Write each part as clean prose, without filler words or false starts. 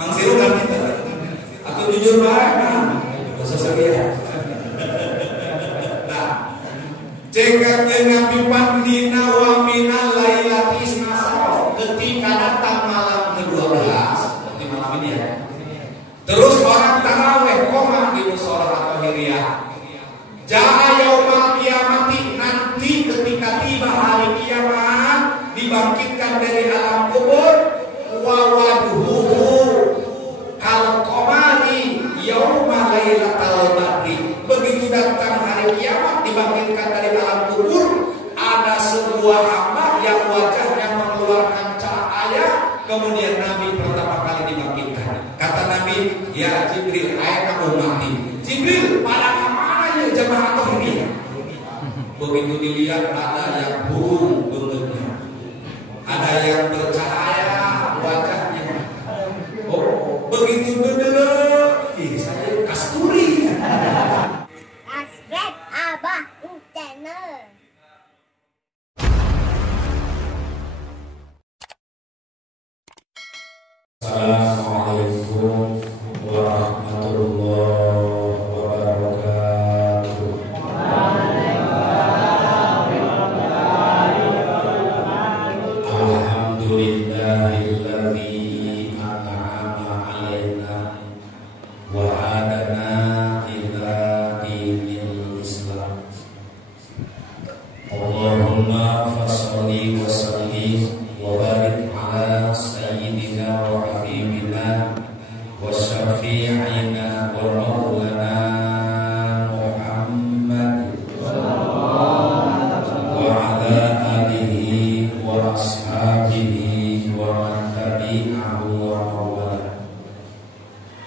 Mang Siru ngerti tuh. Aku jujur banget. Sesuai. Nah, jika Nabi Pandina wa minal lailati isnasaro, ketika datang malam ke-12 seperti malam ini ya. Terus orang taraweh koma di mushola atau hiriyah. Ja'a yaumal kiamati, nanti ketika tiba hari kiamat dibangkitkan dari alam kubur, wa wadhuhu kal qamari yauma lailatal badri. Begitu datang hari kiamat dibangkitkan dari alam kubur, ada sebuah hamba yang wajahnya mengeluarkan cahaya. Kemudian Nabi pertama kali dibangkitkan. Kata Nabi, ya Jibril, ayat kamu mati. Jibril, pada kemana ya jemaah ini? Begitu dilihat ada yang burung bentuknya, ada yang bercahaya wajahnya. Oh, begitu dulu, saya kasturi. Subscribe Abah Channel. Assalamualaikum warahmatullahi wabarakatuh. Alhamdulillahilladzi an'ama 'alaina wa hadana ila dinil Islam. Allahumma fasholli wa sallim wa barik ala sayyidina wa habibina wa syafi'ina wa maulana Muhammad wa ala alihi wa ashabihi wa man tabi'ahu wa mawala.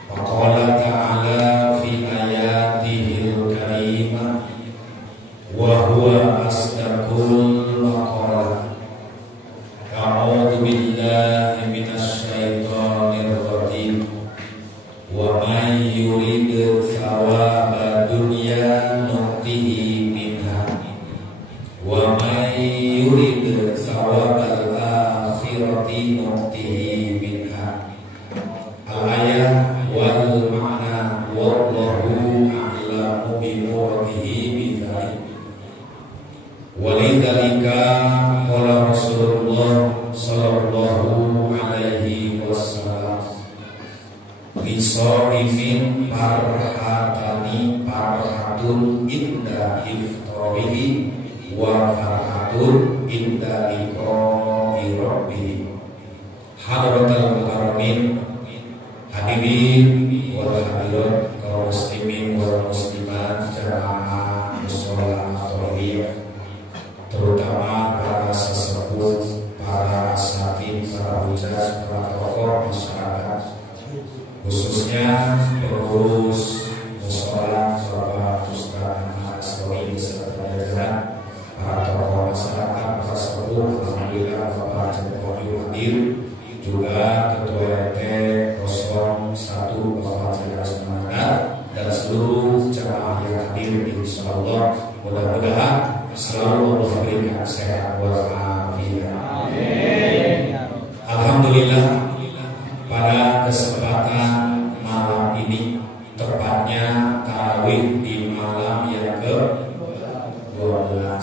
Wa qala ta'ala fi ayatihil karimah wa huwa asdaqul maqala. A'udzu billahi minasy syaithanir rajim. Wa may yurid thawaba dunya nu'tihi minha wa may yurid thawabal akhirati nu'tihi minha. Al-ayah wal ma'na wallahu a'lamu bi muradihi bidzalik. Walidzalika qala Rasulullah sallallahu alaihi wasallam, lisaimin farhatani farhatun inda iftarihi wa farhatun inda liqa'i rabbih. Hadratul haramin, hadirin wal hadirat, kaum muslimin wal muslimat, jamaah mushola atau terutama para sesepuh, para asatid, para hujjah, para tokoh masyarakat, khususnya pengurus mushola, Bapak Ustaz Ahmad Asrowi beserta jajaran, para tokoh masyarakat, para sepuh, alhamdulillah Bapak Jokowi hadir, juga Ketua RT 01 Bapak Jajaran Semangat, dan seluruh jamaah yang hadir. Insyaallah mudah-mudahan selalu Allah berikan sehat walafiat. Alhamdulillah, pada kesempatan malam ini, tepatnya tarawih di malam yang ke-12,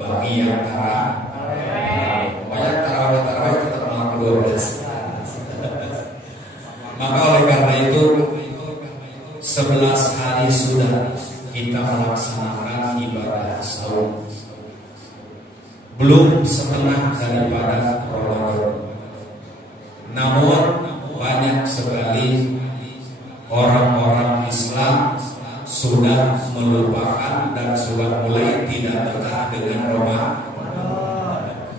bagi yang banyak tarawih tetap malam ke-12. Maka oleh karena itu 11 hari sudah kita melaksanakan ibadah saum, belum setengah daripada Ramadan. Namun banyak sekali orang-orang Islam sudah melupakan dan sudah mulai tidak betah dengan Ramadan.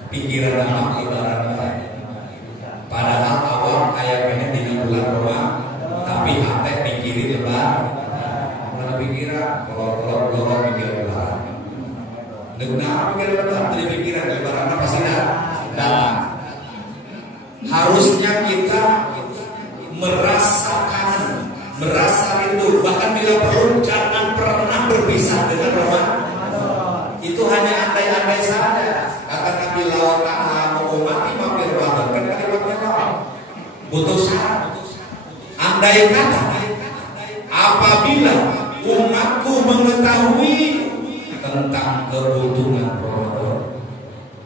Pikiran anak lebaran lain. Padahal awal kayaknya di bulan Ramadan, tapi hati pikirin lebaran. Pikiran kalau mikir lebaran, dengar mikir lebaran, dari pikiran lebaran apa sih datang. Harusnya kita merasa rindu, bahkan bila perlu jangan pernah berpisah dengan Ramadan. Itu hanya andai-andai saja. Kata Nabi Ta'ala, mau mati mampir Ramadan, kan kalimatnya butuh syarat. Andai kata apabila umatku mengetahui tentang kebutuhan Ramadan,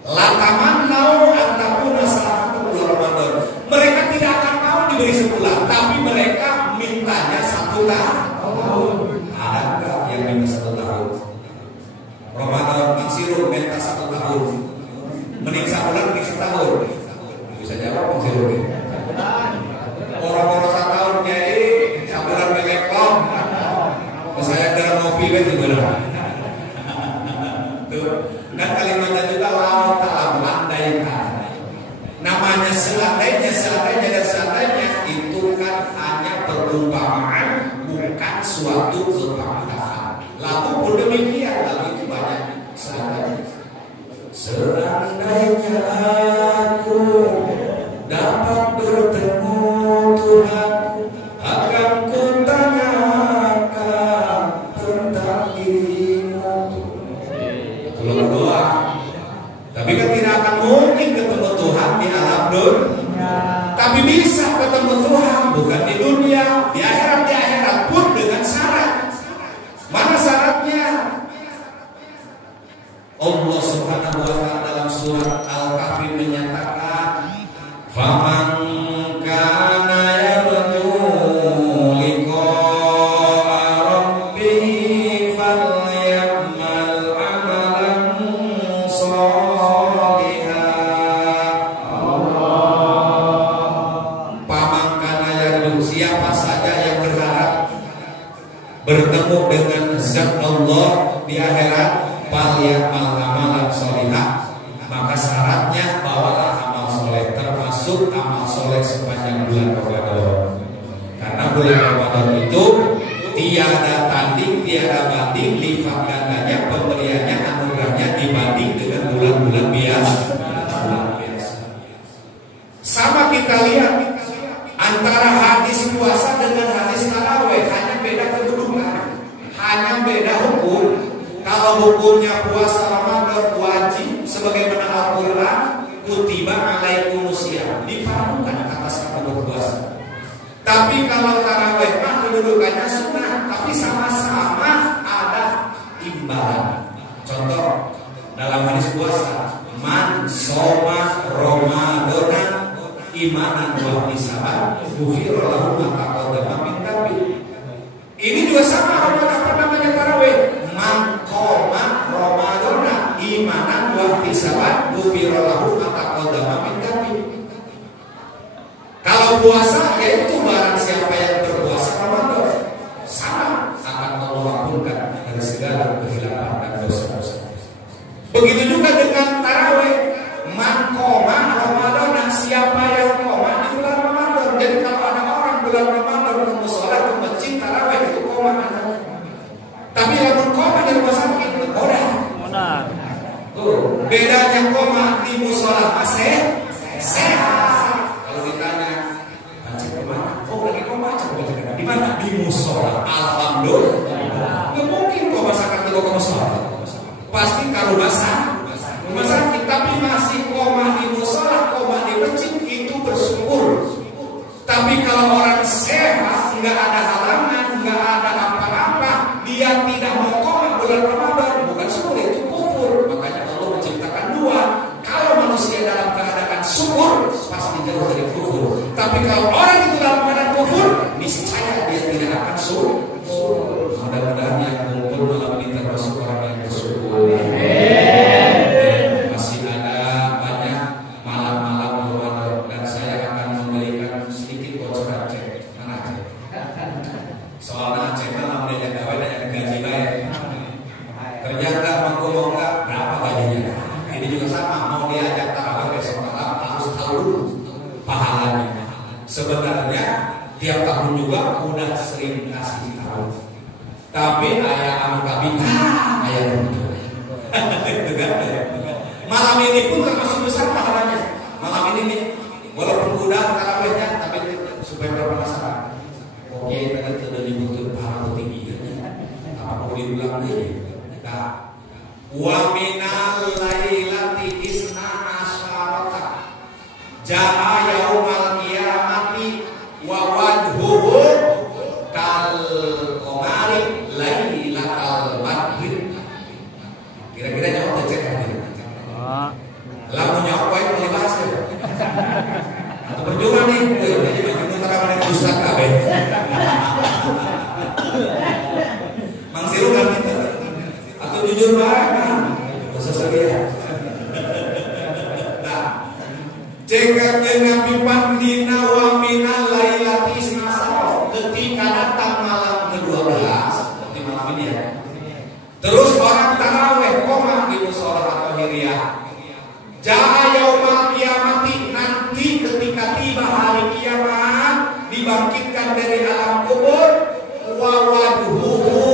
latamannau antakuna salatu Ramadan, mereka tidak akan mau diberi sebulan, tapi mereka mintanya 1 tahun. Ada nggak yang minta 1 tahun? Ramadan maksiru minta 1 tahun, mending sebulan mending setahun. Bisa jawab maksiru deh. Orang-orang 1 tahun jadi sebulan melekong. Saya dalam ngopi kan juga. Kan kalimatnya juga lawan talam andai kata. Namanya seandainya dan seandainya itu kan hanya perumpamaan, bukan suatu kepakatan. Lalu pun demikian, lalu itu banyak seandainya. Seandainya aku dapat bertemu Tuhan, akan kutanyakan tentang dirimu. Belum doa. Tapi kan tidak akan mungkin ketemu Tuhan di alam dunia. Tapi bisa ketemu Tuhan bukan di dunia, di akhirat pun dengan syarat. Mana syaratnya? Allah Subhanahu wa taala dalam surat Al-Kahfi menyatakan, "Faman kana yarju liqa'a rabbih falyamal 'amalan shalihan." Faman kana yarju, siapa saja yang berharap bertemu dengan zat Allah di akhirat, falyamal amalan sholihah, maka syaratnya bawalah amal soleh, termasuk amal soleh sepanjang bulan Ramadan. Karena bulan Ramadan itu tiada tanding, tiada banding lipat gandanya pemberiannya, anugerahnya dibanding dengan bulan-bulan biasa. Sama kita lihat antara hadis puasa dengan hadis tarawih, hanya beda kedudukan, hanya beda hukum. Kalau hukumnya puasa Ramadan wajib sebagaimana Al-Quran, kutiba alaikumusiyam, difardukan atas kamu berpuasa. Tapi kalau tarawih mah kedudukannya sunnah, tapi sama-sama ada imbalan. Contoh dalam hadis puasa, man soma Ramadana imanan wa ihtisaban ghufira lahu ma taqaddama min dhanbi. Ini juga sama Ramadan, apa namanya tarawih? Man qoma Ramadana imanan wa ihtisaban ghufira lahu ma taqaddama min dhanbi. Kalau puasa yaitu barang siapa yang berpuasa Ramadan, sama akan Allah ampunkan dari segala kehilapan dan dosa-dosa. Begitu juga dengan tarawih, man qoma Ramadana, siapa yang qoma di bulan Ramadan. Jadi kalau ada orang bulan Ramadan ke mushola ke masjid tarawih itu qoma namanya. Tapi yang qoma di rumah sakit mudah. Tuh, bedanya qoma di mushola masih sehat. Kalau ditanya, "Haji kemana?" "Oh, lagi qoma aja." "Di mana?" "Di mushola." Alhamdulillah. Nggak mungkin qoma sakit ke mushola. Pasti kalau basah rumah sakit, tapi masih koma di mushola, koma di masjid, itu bersyukur. Tapi kalau orang sehat, nggak ada halangan, nggak ada apa-apa, dia tidak mau koma bulan Ramadan, bukan syukur, itu kufur. Makanya Allah menciptakan dua. Kalau manusia dalam keadaan syukur, pasti jauh dari kufur. Tapi kalau orang itu dalam keadaan kufur, niscaya dia tidak akan syukur. Mudah-mudahan yang kumpul malam ini termasuk orang yang bersyukur. Masih ada banyak malam-malam Ramadan dan saya akan memberikan sedikit bocoran cek. Mana cek? Soalnya cek malam dia gawe dan gaji baik. Kerja enggak, mau enggak, berapa gajinya? Ini juga sama, mau diajak tarawih besok malam harus tahu dulu pahalanya. Sebenarnya tiap tahun juga udah sering kasih tahu. Tapi ayah angka bintang, ayah betul. Malam ini pun termasuk besar pahalanya. Malam ini nih, walaupun udah tarawihnya, tapi supaya berpenasaran. Oke, tadi sudah dibutuhkan pahala tinggi. Apa mau diulang nih? Nah, wa minal lailati isna asyarata jaa yaumal qiyamati Tengah pipan dina wa minal lailati isnasar, ketika datang malam ke-12, seperti malam ini ya. Terus orang taraweh koma di mushola At-Tahiriyah. Ja'a yaumal kiamati, nanti ketika tiba hari kiamat dibangkitkan dari alam kubur, wa wajhuhu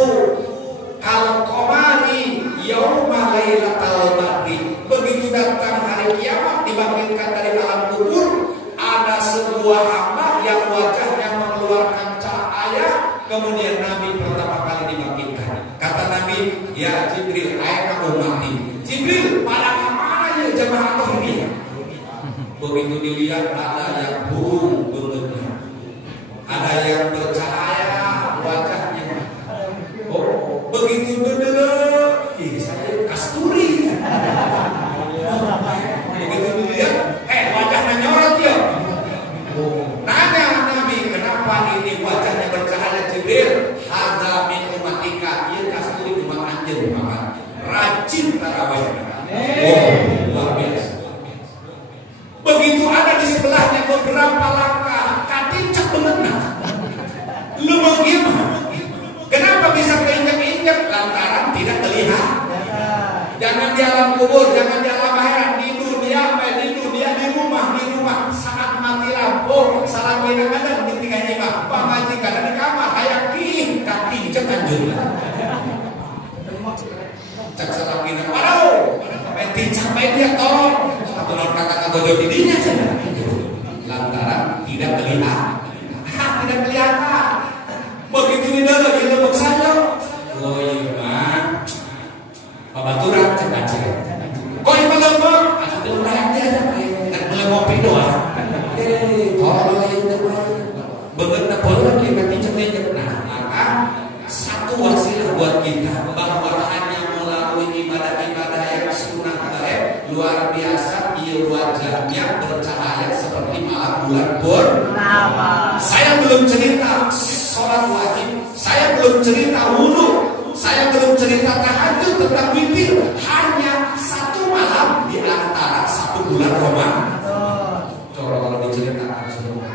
kal qamari yauma lailatal badri. Begitu datang hari kiamat dibangkitkan dari alam kubur, ada sebuah hamba yang wajahnya mengeluarkan cahaya. Kemudian Nabi pertama kali dibangkitkan. Kata Nabi, ya Jibril, aina ummati. Jibril, pada kemana ya jamaah Tahiriyah? Begitu dilihat ada yang burung bentuknya, ada yang bercahaya wajahnya. Oh, begitu bener, saya kasturi. Begitu dilihat, wajahnya nyorot ya. Nanya Nabi, kenapa ini wajahnya bercahaya Jibril? Hadza min ummatika, ieu kasturi umat anjeun Muhammad. Rajin tarawih. Oh, luar biasa. Begitu ada di sebelahnya beberapa langkah, katincak bener. Lumang gimana? Kenapa bisa keinjak-injak? Lantaran tidak terlihat. Jangan di alam kubur, jangan di alam akhirat, di dunia, di rumah. Saat mati lampu, salam kadang di tiga imam, pamajikan di kamar, hayaki, kaki cek anjurna. Cek salam kina, waduh, sampai dia tolong, satu non kakak bodoh didinya saja. Lantaran tidak terlihat, tidak kelihatan. Begitu di dalam di lubuk saja, oh iya mah, babaturan cek aja. Kok yang melembang? Aku belum layak dia, dan belum ngopi doang. Tolong itu mah, bener boleh kita cek. Nah, maka satu wasilah buat kita bahwa hanya melalui ibadah-ibadah yang sunnah baik luar biasa, ia wajahnya bercahaya seperti malam bulan purnama. Saya belum cerita sholat wajib, saya belum cerita wudhu, saya belum cerita tahajud tentang witir. Hanya satu malam di antara satu bulan Ramadan. Coba kalau diceritakan semua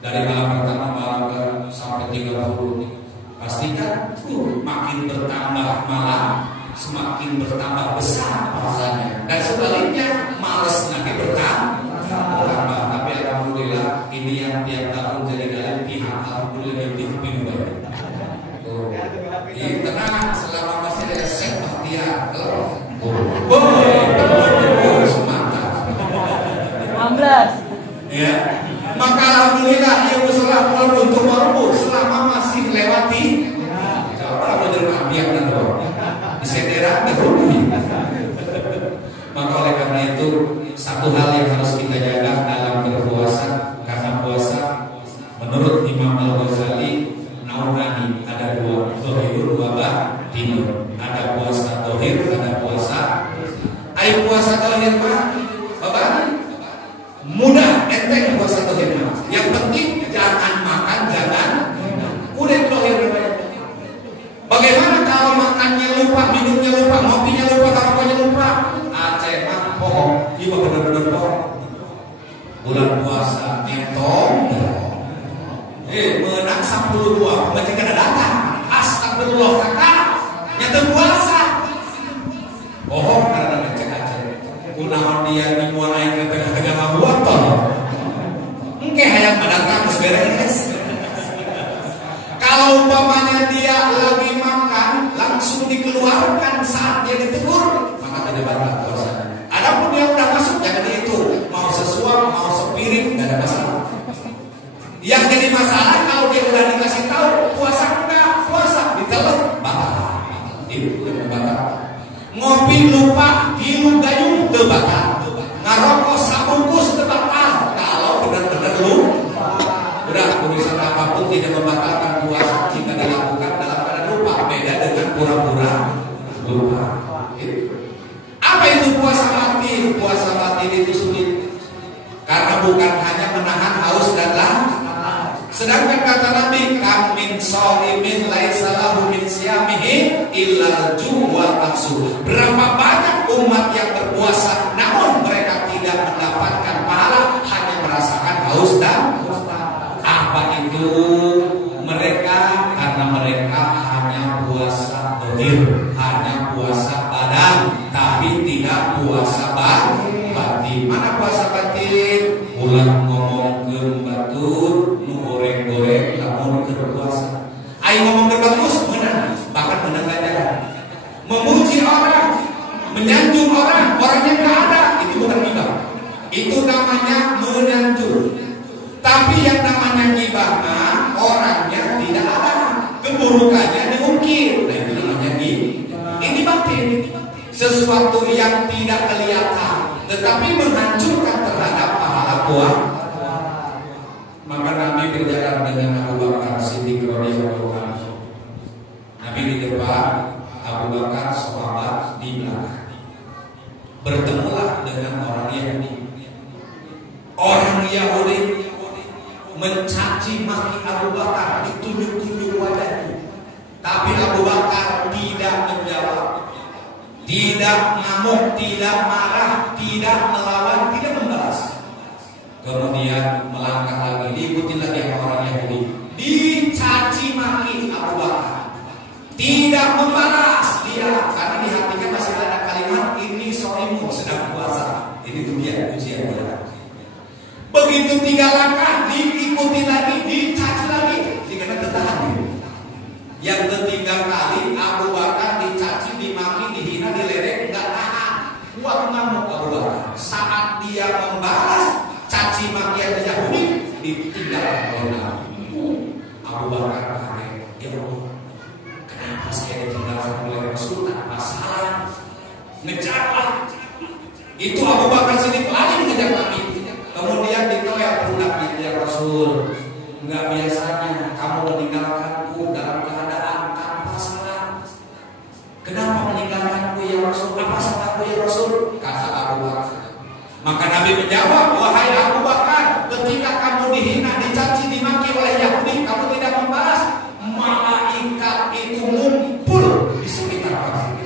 dari malam pertama malam ke sampai 30, pastikan makin bertambah malam, semakin bertambah besar pahalanya. Dan sebaliknya malas nanti bertambah. Tapi alhamdulillah ini yang tiap tahun jadi kalian pihak alhamdulillah yang pindah. Tenang, selama masih ada set dia semantap 16 ya. Maka alhamdulillah yang musola untuk warbu selama masih lewati coba bener biar dan di sendera dihubungi. Maka oleh karena itu satu hal yang harus kita jaga dalam berpuasa, karena puasa menurut Imam Al-Ghazali naunani ada dua, zahir wa batin. Ada puasa zahir, ada puasa. Ayo puasa zahir mah mudah, enteng puasa zahir mah. Yang penting jangan makan, jangan kudet zahir. Bagaimana kalau makannya lupa, minumnya lupa, ngopinya lupa, taruhannya lupa? Aceh mah pohon, iya benar-benar pohon. Bulan puasa entong. Menang 10 baca kada datang. Astagfirullah kakak, nyata puasa. Pohon karena cek aja. Kunaon dia dimuan aing ke tengah-tengah labuan toh. Engke hayang mendatang geus beres. Kalau umpamanya dia lagi makan langsung dikeluarkan saat dia ditegur, maka tidak batal puasanya. Adapun yang udah masuk jangan dihitung, mau sesuap mau sepiring tidak ada masalah. Yang jadi masalah kalau dia udah dikasih tahu puasa enggak, puasa ditelan batal. Itu yang batal. Ngopi lupa dilu gayung teu batal. Ngarokok sabungkus teu batal. Kalau benar-benar udah urusan apapun tidak membatalkan puasa jika dilakukan dalam keadaan lupa. Beda dengan pura-pura lupa. Apa itu puasa batin? Puasa batin itu sulit karena bukan hanya menahan haus dan lapar. Sedangkan kata Nabi, kam min sholimin laisa lahu min siyamihi illa al-ju' wal nafsu. Berapa banyak umat yang berpuasa namun mereka tidak mendapatkan pahala itu mereka karena mereka hanya puasa dohir, hanya puasa badan, tapi tidak puasa batin. Mana puasa batin? Ulang ngomong ke batur, nu goreng-goreng, lamun ke puasa. Ayo ngomong ke bagus, menang, bahkan menang ganjaran. Memuji orang, menyanjung orang, orangnya nggak ada, itu bukan ghibah. Itu namanya menyanjung. Tapi yang namanya ghibah, orangnya tidak ada, keburukannya diungkir. Nah itu namanya ghibah. Ini batin, sesuatu yang tidak kelihatan, tetapi menghancurkan terhadap pahala puasa. Maka Nabi berjalan dengan Abu Bakar Siddiq radhiyallahu anhu. Nabi di depan, Abu Bakar sahabat di belakang. Bertemulah dengan orang Yahudi. Orang Yahudi mencaci maki Abu Bakar, ditunjuk-tunjuk wajahnya. Tapi Abu Bakar tidak menjawab, tidak ngamuk, tidak marah, tidak melawan, tidak membalas. Kemudian melangkah lagi, diikuti lagi orang Yahudi, dicaci maki Abu Bakar, tidak membalas dia, karena di hatinya masih ada kalimat ini soimun, sedang puasa. Ini ujian berat. Begitu 3 langkah, diikuti lagi, dicaci lagi, dikena ketahan. Yang ketiga kali Abu Bakar dicaci, dimaki, dihina, diledek, nggak tahan, kuat ngamuk Abu Bakar. Saat dia membalas caci makian Yahudi, ditinggalkan oleh Nabi. Abu Bakar kaget, ya Allah, kenapa saya ditinggalkan oleh Rasul tanpa salam? Ngejarlah. Itu Abu Bakar Siddiq lagi mengejar Nabi. Kemudian ditoyak pundaknya, ya Rasul, nggak biasanya kamu meninggalkanku dalam keadaan tanpa salam. Kenapa meninggalkanku ya Rasul? Apa salahku ya Rasul? Kata Abu Bakar. Maka Nabi menjawab, wahai Abu Bakar, ketika kamu dihina, dicaci, dimaki oleh Yahudi, kamu tidak membalas, malaikat itu ngumpul di sekitar kamu.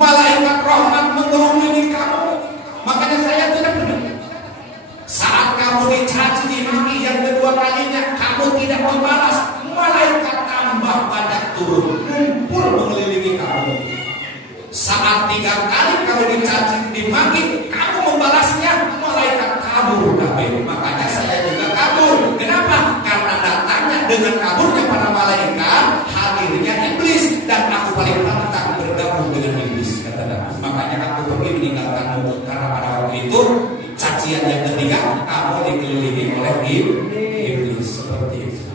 Malaikat rahmat mengerumuni kamu. Makanya saya tidak peduli. Saat kamu dicaci, dimaki yang kedua kalinya, kamu tidak membalas, malaikat tambah banyak turun, ngumpul mengelilingi kamu. Saat 3 kali kamu dicaci, dimaki, kamu membalasnya, malaikat kabur. Makanya saya juga kabur. Kenapa? Karena datangnya dengan kaburnya para malaikat, hadirnya iblis, dan aku paling pantang bergabung dengan iblis, kata Nabi. Makanya aku pergi meninggalkanmu, karena pada waktu itu cacian yang ketiga, kamu dikelilingi oleh iblis, seperti itu.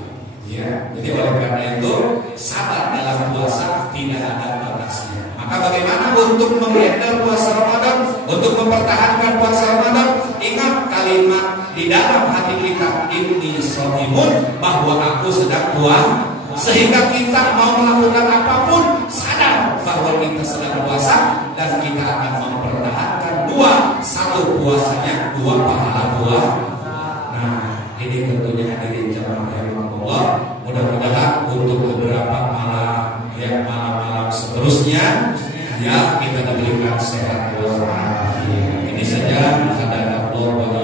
Ya, jadi oleh karena itu sabar dalam puasa tidak ada batasnya. Maka bagaimana untuk menghandle puasa Ramadan, untuk mempertahankan puasa Ramadan? Ingat kalimat di dalam hati kita, inni shaimun, bahwa aku sedang puasa. Sehingga kita mau melakukan apapun sadar bahwa kita sedang puasa, dan kita akan mempertahankan 2, 1 puasanya, 2 pahala puasa. Nah, ini tentunya hadirin jamaah rahimakumullah. Mudah-mudahan untuk beberapa malam, ya malam-malam seterusnya, ya kita diberikan sehat walafiat. Ini saja, ada Allah.